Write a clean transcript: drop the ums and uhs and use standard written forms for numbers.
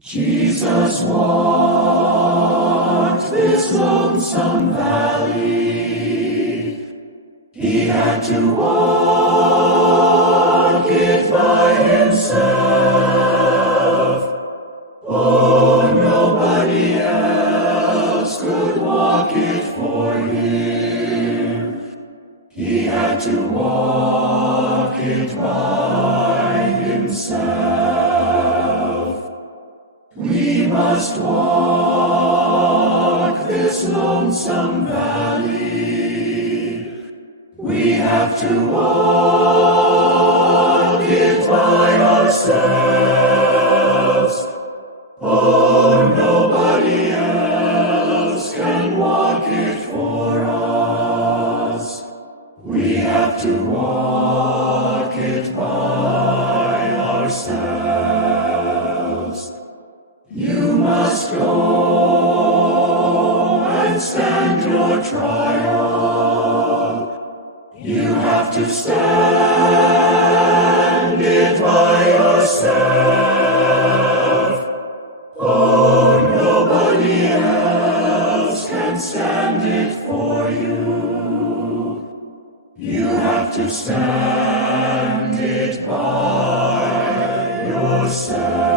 Jesus walked this lonesome valley. He had to walk it by himself. Oh, nobody else could walk it for him. He had to walk it by himself. We must walk this lonesome valley. We have to walk it by ourselves. Oh, nobody else can walk it for us. We have to walk it by ourselves. You must go and stand your trial. You have to stand it by yourself. Oh, nobody else can stand it for you. You have to stand it by yourself.